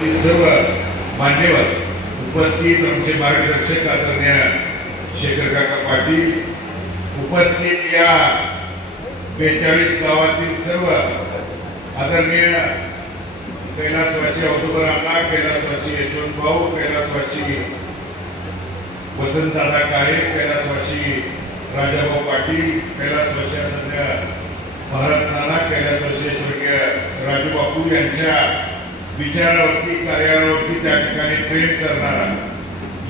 सर्व मान्यवर उपस्थित आमचे मार्गदर्शक आदरणीय शेखर काका पाटील, उपस्थित या 42 गावातील सर्व आदरणीय कैलासवासी औदुंबर अण्णा, कैलासवासी यशवंत भाऊ, कैलासवासी वसंतदादा काळे, कैलासवासी राजाभाऊ पाटील, कैलासवासी आदरणीय भारत नाना, कैलासवासी स्वर्गीय राजू बापू यांच्या विचारावरती कार्यावरती त्या ठिकाणी प्रेम करणारा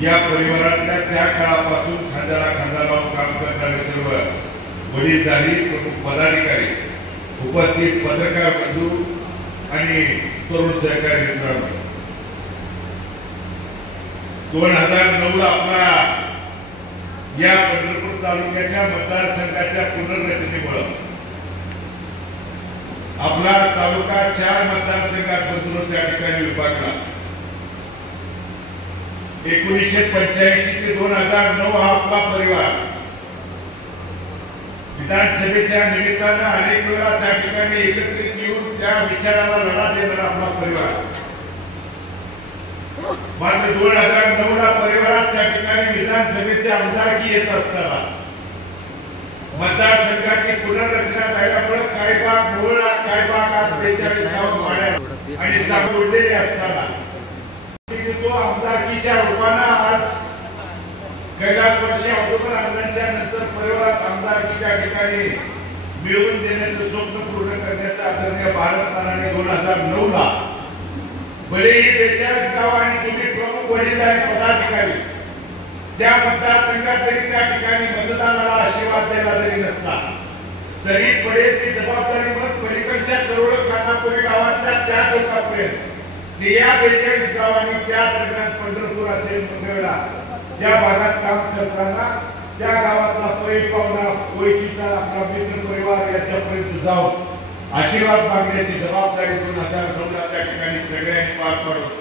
या परिवारातल्या त्या काळापासून खांद्याला खांदा लावून काम करणारे सर्व वडीलधारी प्रमुख पदाधिकारी, उपस्थित पत्रकार बंधू आणि तरुण सहकारी मित्रांनो, 2009 आपला या पंढरपूर तालुक्याच्या मतदारसंघाच्या पुनर्रचनेमुळे आपला तालुका 4 मतदारसंघात बदलून त्या ठिकाणी विभागला। 1985 ते 2009 हा आपला परिवार विधानसभेच्या निमित्तानं अनेक वेळा त्या ठिकाणी एकत्रित येऊन त्या विचाराला लढा देणारा आपला परिवार। मात्र 2009 ला परिवारात त्या ठिकाणी विधानसभेचे आमदारकी येत असताना मतदारसंघाची पुनर्रचना झाल्यामुळे काही भाग मोहळा, काही भाग आज 42 गाव पाण्यात आणि सापडलेले असताना तो आमदारकीच्या रूपाने आज कैलासवासी औदुंबर अण्णांच्या नंतर परिवारात आमदारकी त्या ठिकाणी मिळवून देण्याचं स्वप्न पूर्ण करण्याचा आदरणीय भारत नानाने 2009 ला भलेही 42 गाव आणि तुम्ही प्रमुख वडीलधारी पदाधिकारी त्या मतदारसंघात जरी त्या ठिकाणी मतदानाला आशीर्वाद द्यायला जरी नसला तरी पडेची जबाबदारी मग पलीकडच्या करोड खानापुरी गावाच्या त्या टोकापर्यंत ते या 42 गावांनी त्या दरम्यान पंढरपूर असेल मंगळवेढा त्या भागात काम करताना त्या गावातला तोही पाहुणा ओळखीचा आपला मित्र परिवार याच्यापर्यंत जाऊन आशीर्वाद मागण्याची जबाबदारी 2009 ला त्या ठिकाणी सगळ्यांनी पार पाडून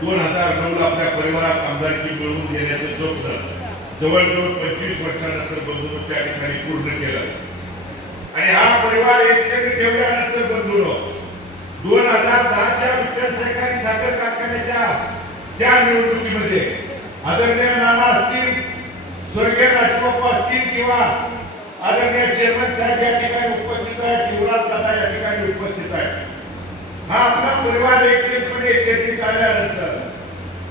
2009 ला आपल्या परिवारात आमदारकी मिळवून देण्याचं स्वप्न जवळजवळ 25 वर्षानंतर बंधून त्या ठिकाणी पूर्ण केलं। आणि हा परिवार एकसंघ ठेवल्यानंतर बंधूंनो 2010च्या विठ्ठल सहकारी साखर कारखान्याच्या त्या निवडणुकीमध्ये आदरणीय नाना असतील, स्वर्गीय राजूबापू असतील किंवा आदरणीय चेअरमन साहेब या ठिकाणी उपस्थित आहेत, युवराज दादा या ठिकाणी उपस्थित आहेत। हा आपला परिवार एकत्रितपणे एकत्रित आल्यानंतर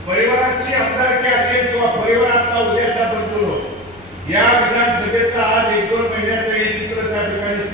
परिवाराची आमदारकी असेल किंवा परिवाराचा उद्याचा बंधू या विधानसभेचा आज